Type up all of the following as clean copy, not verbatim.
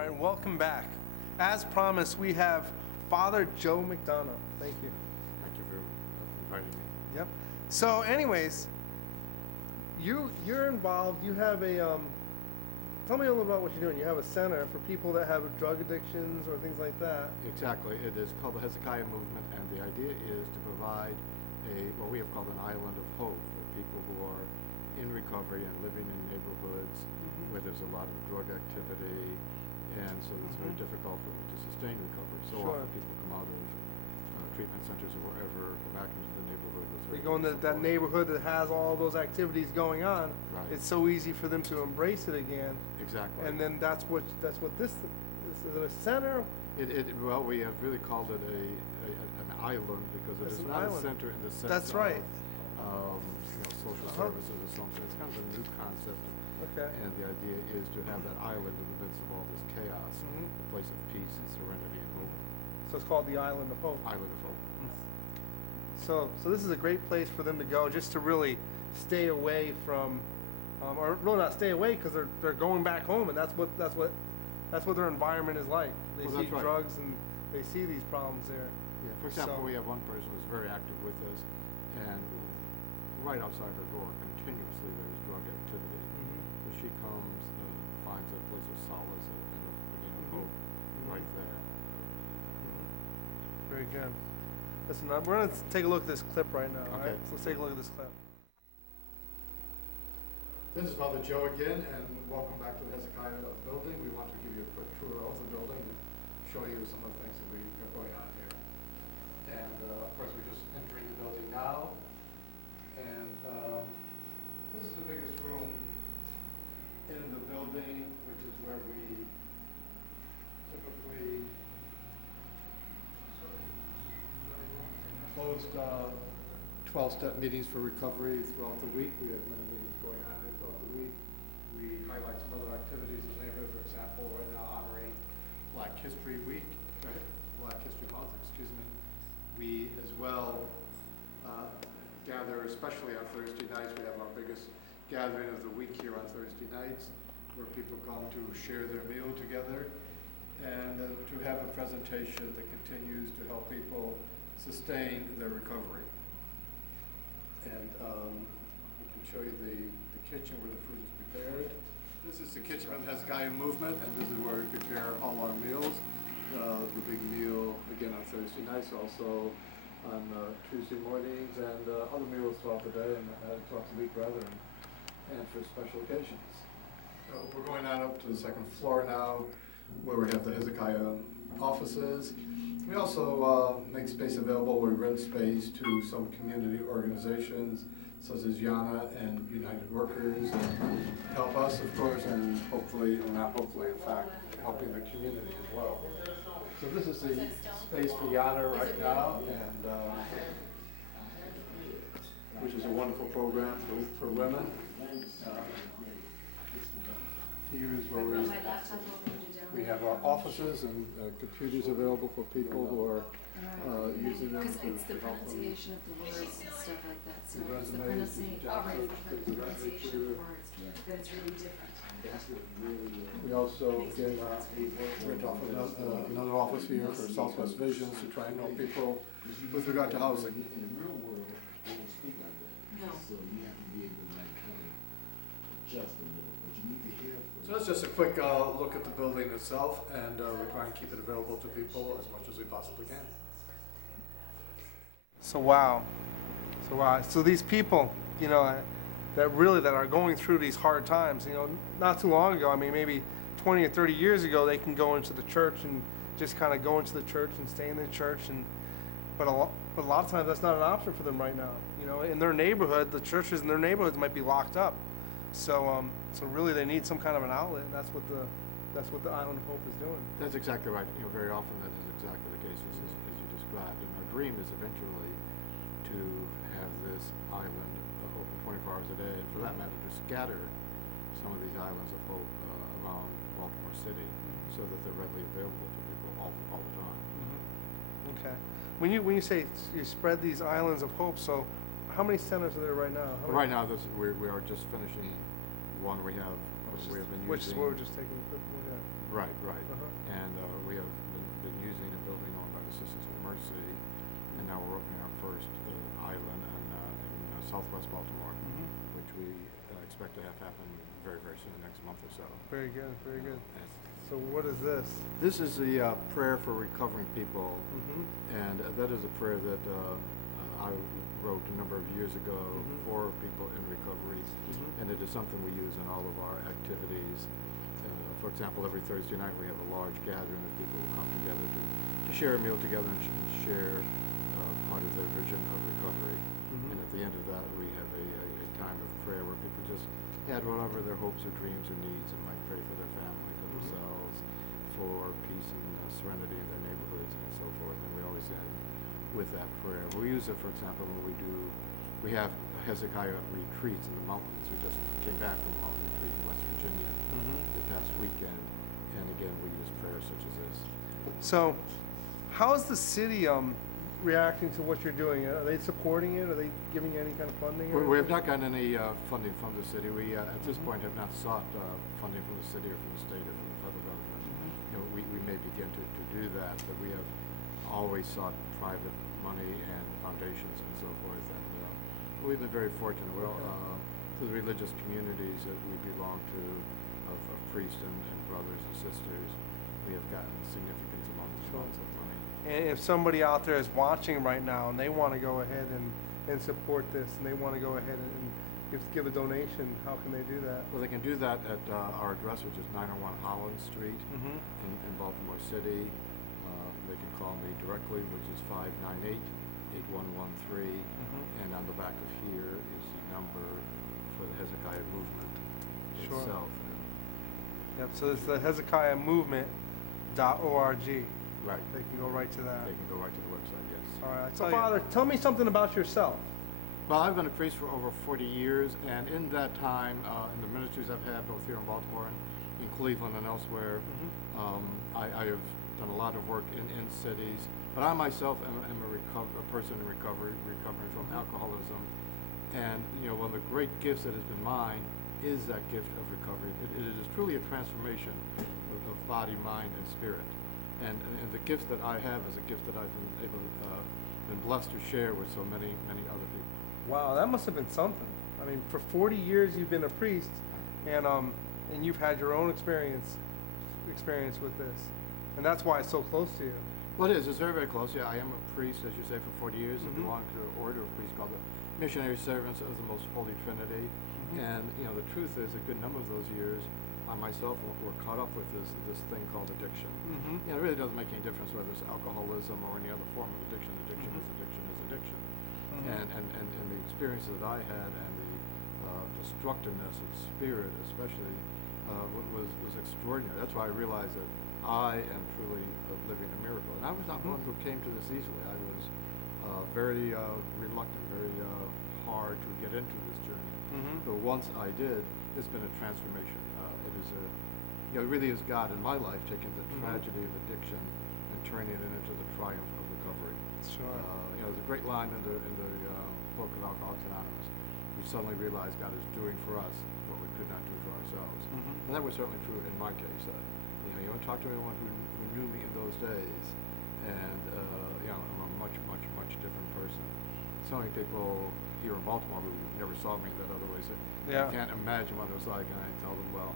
All right, welcome back. As promised, we have Father Joe McDonough. Thank you. Thank you for inviting me. Yep. So, anyways, you're involved. You have a tell me a little about what you're doing. You have a center for people that have drug addictions or things like that. Exactly. It is called the Hezekiah Movement, and the idea is to provide what we have called an island of hope for people who are in recovery and living in neighborhoods where there's a lot of drug activity, and so it's very difficult for them to sustain recovery. So Sure. often people come out of treatment centers or wherever, go back into the neighborhood with We very go into little that support. neighborhood that has all those activities going on. Right. It's so easy for them to embrace it again. Exactly. And then that's what this is a center. Well, we have really called it an island because it It's is an not island. a center in the sense That's right. of social services or something. It's kind of a new concept. Okay. And the idea is to have that island in the midst of all this chaos, Mhm. a place of peace and serenity and hope. So it's called the Island of Hope. Island of hope. So this is a great place for them to go, just to really stay away from, or really not stay away because they're going back home, and that's what their environment is like. They Well, see that's right. drugs and they see these problems there. Yeah. For example, So- we have one person who's very active with us, and right outside her door, continuously there's drug activity. So she comes, finds a place of solace and of hope right there. Very good. Listen, we're going to take a look at this clip right now. All Okay. right? So let's take a look at this clip. This is Father Joe again, and welcome back to the Hezekiah building. We want to give you a quick tour of the building and show you some of the things that we have going on here. And of course, we're just entering the building now. And this is the biggest room in the building, which is where we typically closed 12-step meetings for recovery throughout the week. We have many meetings going on here throughout the week. We highlight some other activities in the neighborhood. For example, right now honoring Black History Week, Black History Month, excuse me. We as well gather, especially on Thursday nights. We have our biggest gathering of the week here on Thursday nights, where people come to share their meal together and to have a presentation that continues to help people sustain their recovery. And we can show you the kitchen where the food is prepared. This is the kitchen of the Hezekiah Movement, and this is where we prepare all our meals. The big meal, again, on Thursday nights, also on Tuesday mornings, and other meals throughout the day, and throughout the week, rather, and for special occasions. So we're going on up to the second floor now, where we have the Hezekiah offices. We also make space available. We rent space to some community organizations such as Yana and United Workers and help us, of course, and hopefully, or not hopefully, in fact, helping the community as well. So this is the space for Yana right now, and which is a wonderful program for women. Here is where we have our offices and computers available for people who are using them Because it's the to help them. pronunciation of the words and stuff like that, so The it's the resumes, pronunciation, job right, descriptions, the the pronunciation of the resume. words, that it's really different. We also again rent off another office here for Southwest Visions to try and help people with regard to housing. No. So that's just a quick look at the building itself, and we try and keep it available to people as much as we possibly can. So wow. So these people, that are going through these hard times, not too long ago, I mean, maybe 20 or 30 years ago, they can go into the church and just kind of go into the church and stay in the church, but a lot of times that's not an option for them right now. In their neighborhood, the churches in their neighborhoods might be locked up. So really they need some kind of an outlet, and that's what the Island of Hope is doing. That's exactly right. Very often that is exactly the case as you described. And our dream is eventually to have this island open 24 hours a day, and for that matter, to scatter some of these islands of hope around Baltimore City, so that they're readily available to people all the time. Okay. When you say you spread these islands of hope, so how many centers are there right now? Right now, we are just finishing one. We have we have been which is using. what we're just taking a quick look at. Right, right. Uh-huh. And we have been using a building owned by the Sisters of Mercy, and now we're opening our first island in southwest Baltimore, which we expect to have happen very, very soon, the next month or so. Very good, very good. And So what is this? this is the prayer for recovering people, Mm-hmm. and that is a prayer that I wrote a number of years ago Mhm. for people in recovery, Mhm. and it is something we use in all of our activities. For example, every Thursday night we have a large gathering of people who come together to share a meal together and share part of their vision of recovery. Mhm. And at the end of that, we have a time of prayer where people just add whatever their hopes or dreams or needs and might pray for their family, for Mhm. themselves, for peace and serenity in their neighborhoods and so forth. And we always end with that prayer. We use it, for example, when we have Hezekiah retreats in the mountains. We just came back from a mountain retreat in West Virginia the past weekend, and again we use prayers such as this. So, how is the city reacting to what you're doing? Are they supporting it? Are they giving you any kind of funding? Or We have anything? not gotten any funding from the city. We at this Mhm. point have not sought funding from the city or from the state or from the federal government. You know, we may begin to do that, but we have always sought private money and foundations and so forth. And we've been very fortunate. Well, to the religious communities that we belong to, of priests and brothers and sisters, we have gotten significant amounts of money. And if somebody out there is watching right now and they want to go ahead and support this and they want to go ahead and give a donation, how can they do that? Well, they can do that at our address, which is 901 Holland Street Mm-hmm. in Baltimore City. They can call me directly, which is 598-8113. Mm-hmm. And on the back of here is the number for the Hezekiah movement Sure. itself. Yep. So it's the Hezekiah Movement.org. Right. They can go right to that. They can go right to the website, yes. All right. So, Father, tell me something about yourself. Well, I've been a priest for over 40 years, and in that time, in the ministries I've had both here in Baltimore and in Cleveland and elsewhere, I have done a lot of work in cities. But I myself am a person in recovery, recovering from alcoholism. And one of the great gifts that has been mine is that gift of recovery. It is truly a transformation of body, mind, and spirit. And the gift that I have is a gift that I've been able to, been blessed to share with so many other people. Wow, that must have been something. I mean, for 40 years you've been a priest, and you've had your own experience with this, and that's why it's so close to you. Well, it is. It's very, very close. Yeah, I am a priest, as you say, for 40 years. I Mhm. belong to an order of priests called the Missionary Servants of the Most Holy Trinity. And the truth is, a good number of those years, I myself were caught up with this thing called addiction. Mm-hmm. It really doesn't make any difference whether it's alcoholism or any other form of addiction. Addiction is addiction is addiction. And the experience that I had and the destructiveness of spirit, especially, was extraordinary. That's why I realized that I am truly living a miracle. And I was not one who came to this easily. I was very reluctant, very hard to get into this journey. But once I did, it's been a transformation. It is it really is God in my life taking the tragedy of addiction and turning it into the triumph of recovery. Sure. There's a great line in the book of Alcoholics Anonymous. We suddenly realize God is doing for us what we could not do for ourselves. And that was certainly true in my case. You want to talk to anyone who knew me in those days, and I'm a much, much, much different person. So many people here in Baltimore who never saw me that other way say, Yeah. I can't imagine what it was like, and I tell them, well,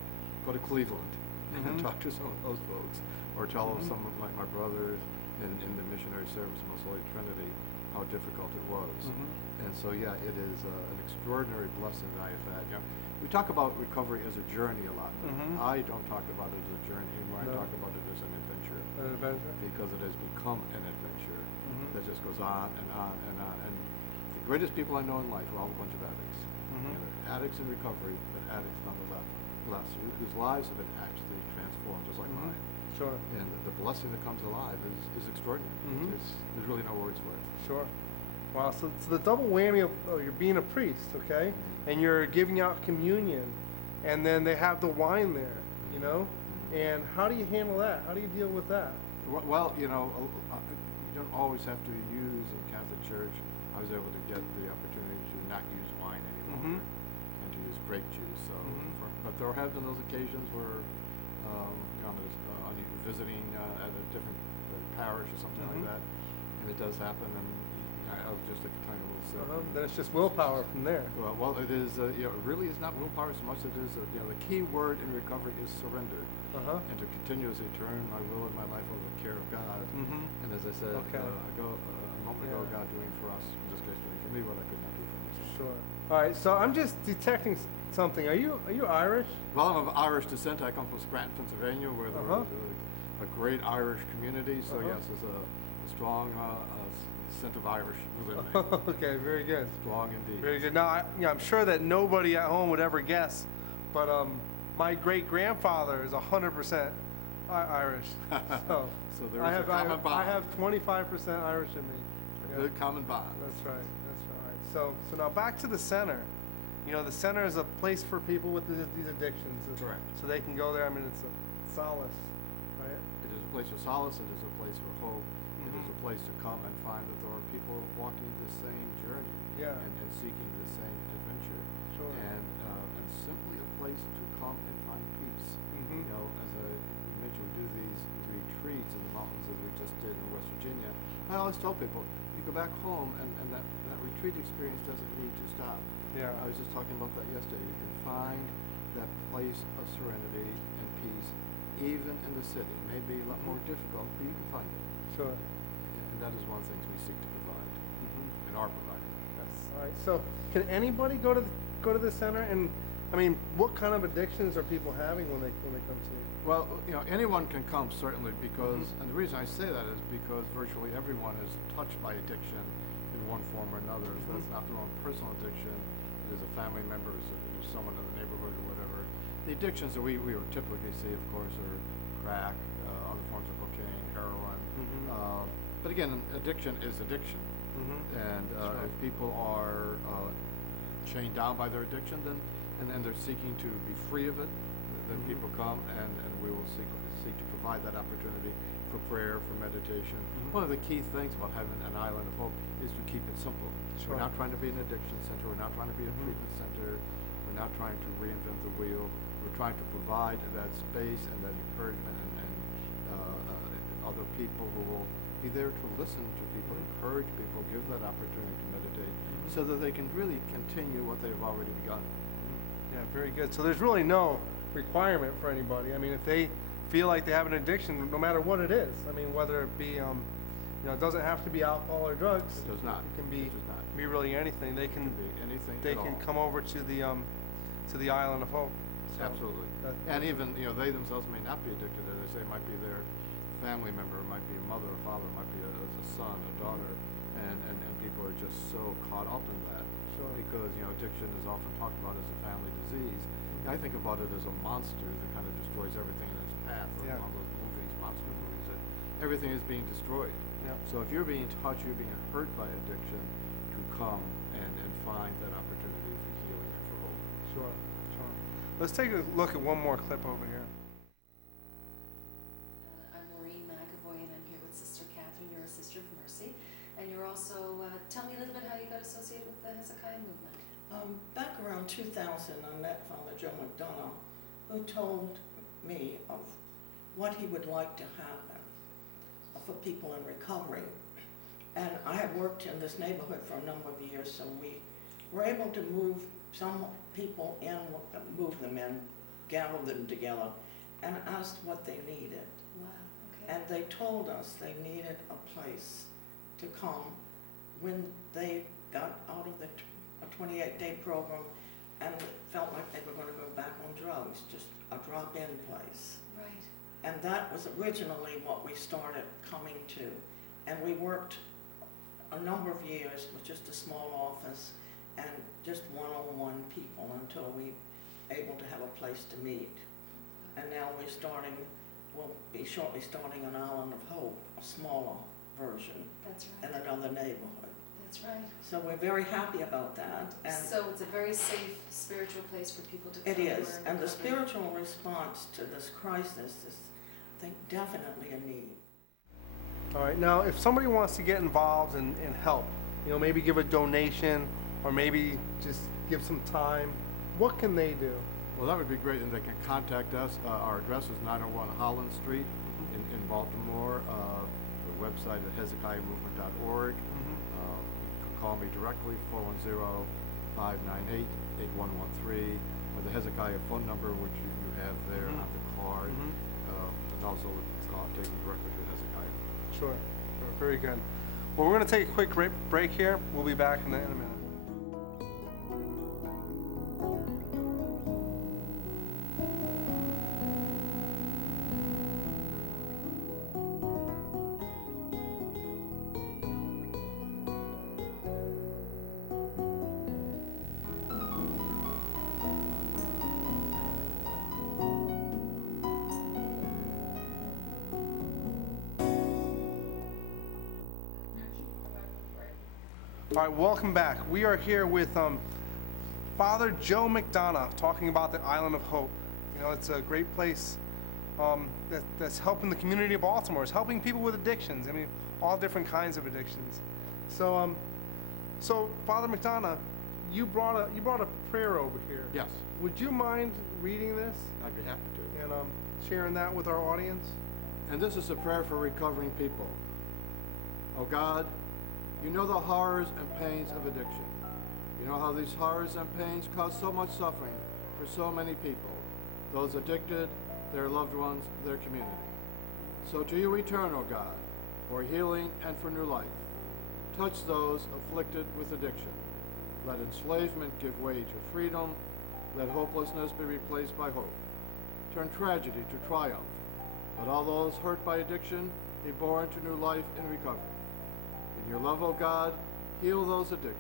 go to Cleveland and talk to some of those folks, or tell some of my brothers in the missionary service, Most Holy Trinity, how difficult it was. And so, yeah, it is an extraordinary blessing that I have had. We talk about recovery as a journey a lot. I don't talk about it as a journey anymore. No. I talk about it as an adventure, An adventure. because it has become an adventure that just goes on and on and on. And the greatest people I know in life are all a bunch of addicts. They're addicts in recovery, but addicts nonetheless, whose lives have been actually transformed, just like mine. Sure. And the blessing that comes alive is extraordinary. There's really no words for it. Sure. Wow. So it's the double whammy of you're being a priest, okay, and you're giving out communion, and then they have the wine there, And how do you handle that? How do you deal with that? Well, you don't always have to use in Catholic Church. I was able to get the opportunity to not use wine any longer and to use grape juice. So, but but there have been those occasions where, I'm visiting at a different parish or something like Mhm. that, and it does happen, and I'll just take a tiny little sip. Then it's just willpower from there. Well, it is, it really is not willpower so much as it is, the key word in recovery is surrender. And to continuously turn my will and my life over to the care of God. Mm-hmm. And as I said Okay. a moment ago, Yeah. God doing for us, in this case doing for me what I could not do for myself. Sure. All right. So I'm just detecting something. Are you Irish? Well, I'm of Irish descent. I come from Scranton, Pennsylvania, where there Uh-huh. is a great Irish community. So Uh-huh. yes, there's a strong scent of Irish within me. Okay. Very good. Strong indeed. Very good. Now, I'm sure that nobody at home would ever guess, but my great grandfather is 100% Irish. So, So there's I a have common bond. I have 25% Irish in me. A Yeah. good common bond. That's right. That's right. So now back to the center. The center is a place for people with these addictions. Correct. So they can go there. I mean, it's a solace, right? It is a place for solace. It is a place for hope. It is a Mhm. place to come and find that there are people walking the same journey Yeah. and seeking the same adventure. Sure. And simply a place to come and find peace. Mhm. As you mentioned, we do these retreats in the mountains as we just did in West Virginia. I always tell people, you go back home and that retreat experience doesn't need to stop. Yeah. I was just talking about that yesterday. You can find that place of serenity and peace even in the city. It may be a lot more difficult, but you can find it. Sure. And that is one of the things we seek to provide Mhm. and are providing. Yes. All right. So can anybody go to the center? And I mean, what kind of addictions are people having when they come to you? Well, anyone can come certainly because, Mhm. and the reason I say that is because virtually everyone is touched by addiction in one form or another. If that's not their own personal addiction, it is a family member, it's someone in the neighborhood or whatever. The addictions that we would typically see, of course, are crack, other forms of cocaine, heroin. Mhm. But again, addiction is addiction. Mhm. And Sure. if people are chained down by their addiction, then and they're seeking to be free of it, then Mhm. people come and we will seek to provide that opportunity for prayer, for meditation. Mhm. One of the key things about having an island of hope is to keep it simple. Sure. We're not trying to be an addiction center. We're not trying to be a Mhm. treatment center. We're not trying to reinvent the wheel. We're trying to provide that space and that encouragement and other people who will be there to listen to people, Mhm. encourage people, give that opportunity to meditate, Mhm. so that they can really continue what they've already begun. Yeah, very good. So there's really no requirement for anybody. I mean, if they feel like they have an addiction, no matter what it is, I mean, whether it be, it doesn't have to be alcohol or drugs. It does not. It can be, It does not. be really anything. They It can, can be anything they at can all. come over to the island of hope. So Absolutely. that- And even, they themselves may not be addicted, as I say, it might be their family member, it might be a mother or father, it might be a son, a daughter, and people are just so caught up in that. Sure. Because, addiction is often talked about as a family disease. I think about it as a monster that kind of destroys everything in its path. Like Yeah. one of those movies, monster movies, that everything is being destroyed. Yeah. So if you're being touched, you're being hurt by addiction, to come and find that opportunity for healing and for hope. Sure, sure. Let's take a look at one more clip over here. I'm Maureen McAvoy, and I'm here with Sister Catherine. You're a Sister of Mercy, and you're also, tell me a little bit how you got associated with the Hezekiah movement. Back around 2000, I met Father Joe McDonough, who told me of what he would like to happen for people in recovery. And I had worked in this neighborhood for a number of years, so we were able to move some people in, move them in, gather them together, and asked what they needed. Wow, okay. And they told us they needed a place to come when they got out of the 28-day program and felt like they were going to go back on drugs, just a drop-in place. Right. And that was originally what we started coming to. And we worked a number of years with just a small office and just one-on-one people until we were able to have a place to meet. And now we'll be shortly starting an Island of Hope, a smaller version, That's in right. another neighborhood. That's right. So we're very happy about that. And So it's a very safe spiritual place for people to come. it who are is, in and the recovery. spiritual response to this crisis is, I think, definitely a need. All right, now if somebody wants to get involved and help, maybe give a donation or maybe just give some time, what can they do? Well, that would be great, and they can contact us. Our address is 901 Holland Street in Baltimore. The website is hezekiahmovement.org. You can call me directly, 410-598-8113, or the Hezekiah phone number, which you have there on the card, and also take me directly to Hezekiah. Sure. Very good. Well, we're going to take a quick break here. We'll be back in a minute. All right, welcome back. We are here with Father Joe McDonough talking about the Island of Hope. You know, it's a great place that's helping the community of Baltimore. It's helping people with addictions. I mean, all different kinds of addictions. So, so Father McDonough, you brought a prayer over here. Yes, Would you mind reading this I'd be happy to. and sharing that with our audience? And this is a prayer for recovering people. Oh God, you know the horrors and pains of addiction. You know how these horrors and pains cause so much suffering for so many people, those addicted, their loved ones, their community. So to you we turn, O God, for healing and for new life. Touch those afflicted with addiction. Let enslavement give way to freedom. Let hopelessness be replaced by hope. Turn tragedy to triumph. Let all those hurt by addiction be born to new life and recovery. In your love, O God, heal those addicted.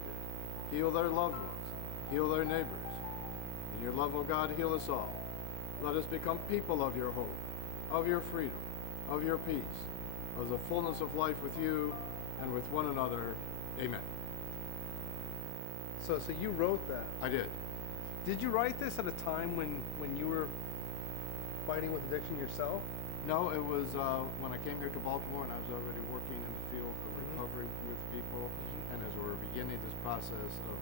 Heal their loved ones. Heal their neighbors. In your love, O God, heal us all. Let us become people of your hope, of your freedom, of your peace, of the fullness of life with you and with one another. Amen. So you wrote that. I did. Did you write this at a time when you were fighting with addiction yourself? No, it was when I came here to Baltimore, and I was already working in the field of recovery with people, and as we were beginning this process of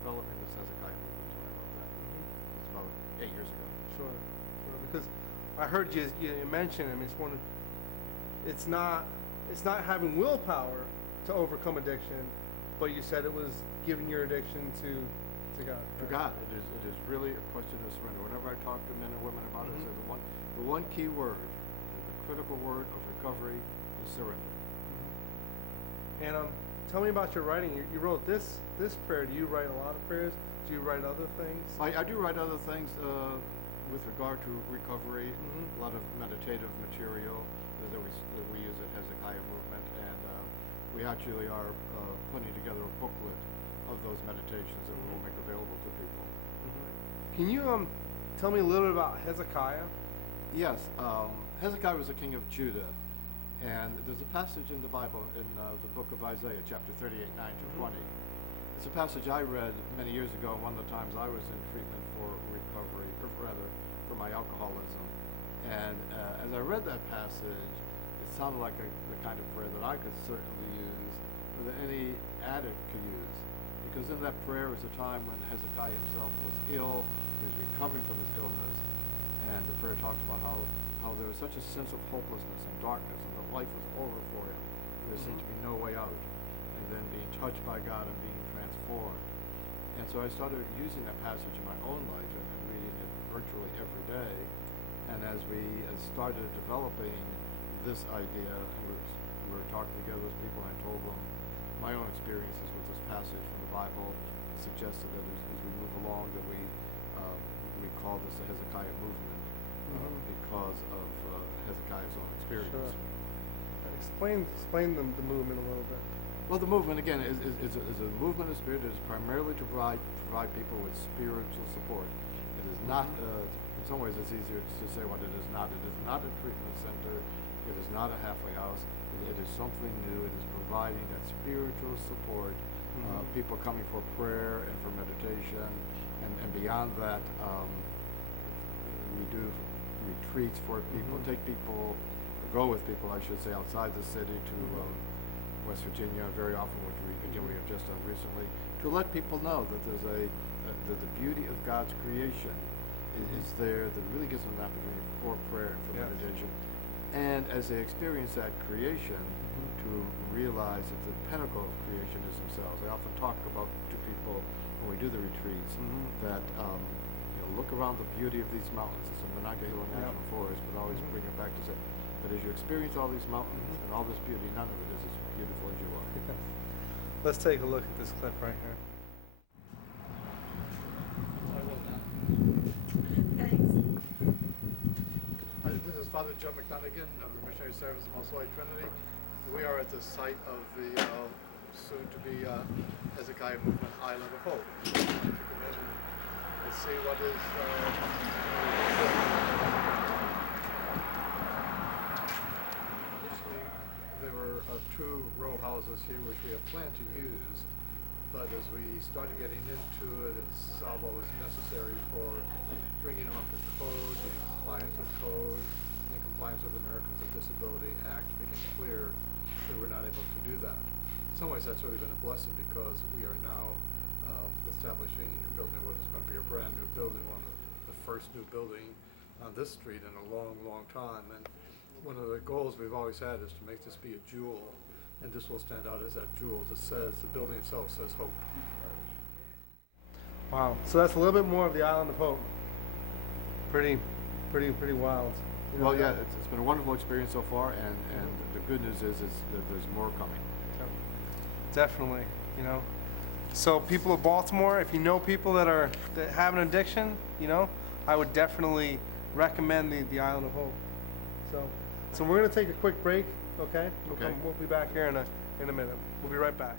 developing this Hezekiah movement, when I wrote that. It's about 8 years ago. Sure. Because I heard you mention. I mean, it's not having willpower to overcome addiction, but you said it was giving your addiction to God. For God, it is really a question of surrender. Whenever I talk to men and women about it, I say the one key word, the critical word of recovery is surrender. And tell me about your writing. You wrote this prayer. Do you write a lot of prayers? Do you write other things? I do write other things with regard to recovery, a lot of meditative material that we use at Hezekiah Movement, and we actually are putting together a booklet of those meditations that we will make available to people. Can you tell me a little bit about Hezekiah? Yes, Hezekiah was a king of Judah, and there's a passage in the Bible in the book of Isaiah, chapter 38, 9 to 20. It's a passage I read many years ago, one of the times I was in treatment for recovery, or rather, for my alcoholism. And as I read that passage, it sounded like the kind of prayer that I could certainly use, or that any addict could use. Because in that prayer was a time when Hezekiah himself was ill, he was recovering from his illness, and the prayer talks about how there was such a sense of hopelessness and darkness, and that life was over for him, and there seemed to be no way out, and then being touched by God and being transformed. And so I started using that passage in my own life and reading it virtually every day. And as we started developing this idea, and we were talking together with people, and I told them my own experiences with this passage from the Bible, and suggested that as we move along that we call this the Hezekiah movement because of Hezekiah's own experience. Sure. Explain the movement a little bit. Well, the movement, again, is a movement of spirit that is primarily to provide people with spiritual support. It is not, in some ways it's easier to say what it is not. It is not a treatment center. It is not a halfway house. It is something new. It is providing that spiritual support, people coming for prayer and for meditation. And beyond that, we do retreats for people, take people, or go with people, I should say, outside the city to West Virginia, very often, which we have just done recently, to let people know that there's that the beauty of God's creation is there that really gives them an opportunity for prayer and for Yes. meditation. And as they experience that creation, to realize that the pinnacle of creation is themselves. I often talk about to people when we do the retreats that look around the beauty of these mountains. It's a Monongahela National Forest, but always bring it back to say that as you experience all these mountains and all this beauty, none of it is as beautiful as you are. Let's take a look at this clip right here. Thanks. Hi, this is Father Joe McDonough of the Missionary Service of Most Holy Trinity. We are at the site of the soon-to-be Hezekiah Movement Island of Hope. I'd like to come in and see what is. Initially, there were 2 row houses here which we had planned to use, but as we started getting into it and saw what was necessary for bringing them up to code, in compliance with code, in compliance with the Americans with Disability Act, became clear we were not able to do that. In some ways, that's really been a blessing because we are now establishing or building what is going to be a brand new building, one of the first new building on this street in a long, long time. And one of the goals we've always had is to make this be a jewel, and this will stand out as that jewel that says, the building itself says hope. Wow. So that's a little bit more of the Island of Hope. Pretty wild. You know, Well, yeah, it's been a wonderful experience so far, and the good news is that there's more coming. Definitely, you know. So people of Baltimore, if you know people that have an addiction, you know, I would definitely recommend the Island of Hope. So we're gonna take a quick break, okay? Okay. We'll be back here in a minute. We'll be right back.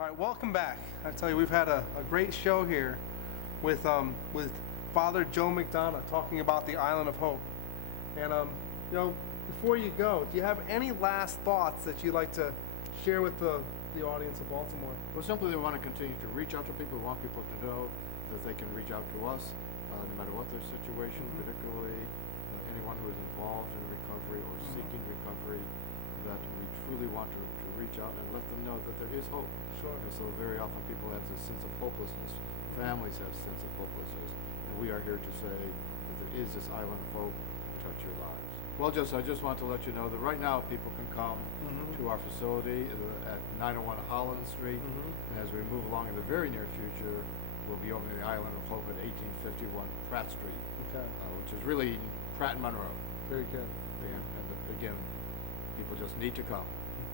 All right, welcome back. I tell you, we've had a great show here with Father Joe McDonough talking about the Island of Hope. And you know, before you go, do you have any last thoughts that you'd like to share with the audience of Baltimore? Well, simply we want to continue to reach out to people. We want people to know that they can reach out to us, no matter what their situation, particularly anyone who is involved in recovery or seeking recovery, that we truly want to reach out and let them know that there is hope. Sure. And so very often people have this sense of hopelessness. Families have a sense of hopelessness. And we are here to say that there is this island of hope to touch your lives. Well, I just want to let you know that right now people can come to our facility at 901 Holland Street. And as we move along in the very near future, we'll be opening the Island of Hope at 1851 Pratt Street, Okay. which is really Pratt and Monroe. Very good. And again, people just need to come.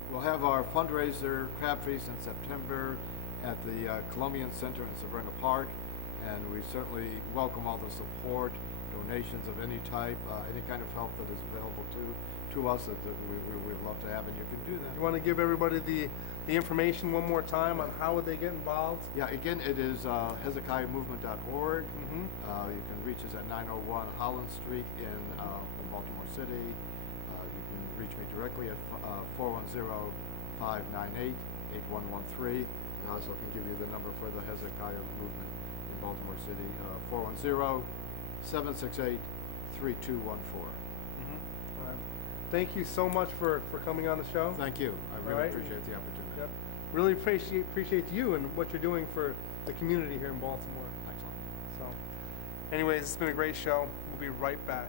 We'll have our fundraiser crab feast in September at the Columbian Center in Severna Park, and we certainly welcome all the support, donations of any type, any kind of help that is available to us that we'd love to have, and you can do that. You want to give everybody the information one more time on how would they get involved? Yeah, again, it is HezekiahMovement.org. Mm-hmm. You can reach us at 901 Holland Street in Baltimore City. You can reach me directly at 410-598-8113. And I also can give you the number for the Hezekiah Movement in Baltimore City, 410-768-3214. All right. Thank you so much for coming on the show. Thank you. I All really right. appreciate the opportunity. Yep. Really appreciate you and what you're doing for the community here in Baltimore. Excellent. So, anyways, it's been a great show. We'll be right back.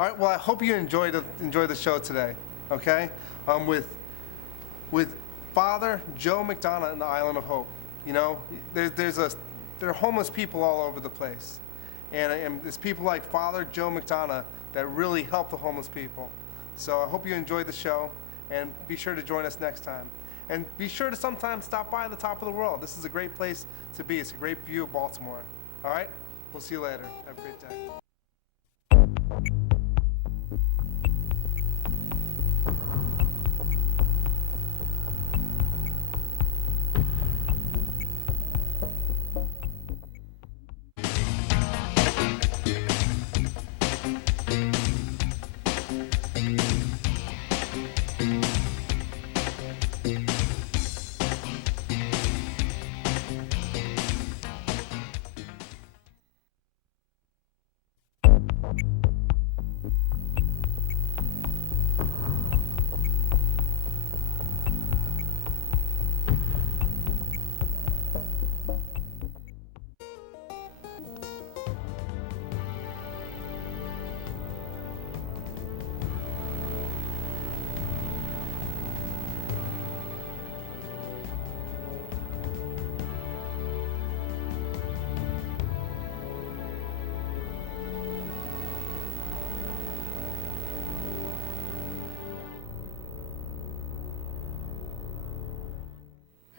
All right. Well, I hope you enjoyed the show today. Okay. With Father Joe McDonough in the Island of Hope. You know, there are homeless people all over the place, and there's people like Father Joe McDonough that really help the homeless people. So I hope you enjoyed the show, and be sure to join us next time. And be sure to sometimes stop by the Top of the World. This is a great place to be. It's a great view of Baltimore. All right? We'll see you later. Have a great day.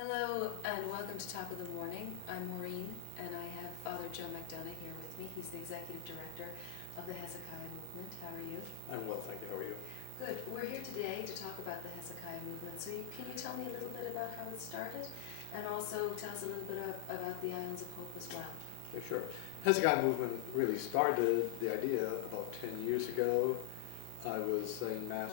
Hello and welcome to Top of the Morning. I'm Maureen and I have Father Joe McDonough here with me. He's the Executive Director of the Hezekiah Movement. How are you? I'm well, thank you. How are you? Good. We're here today to talk about the Hezekiah Movement. So can you tell me a little bit about how it started? And also tell us a little bit about the Islands of Hope as well. Yeah, sure. Hezekiah Movement really started the idea about 10 years ago. I was saying Mass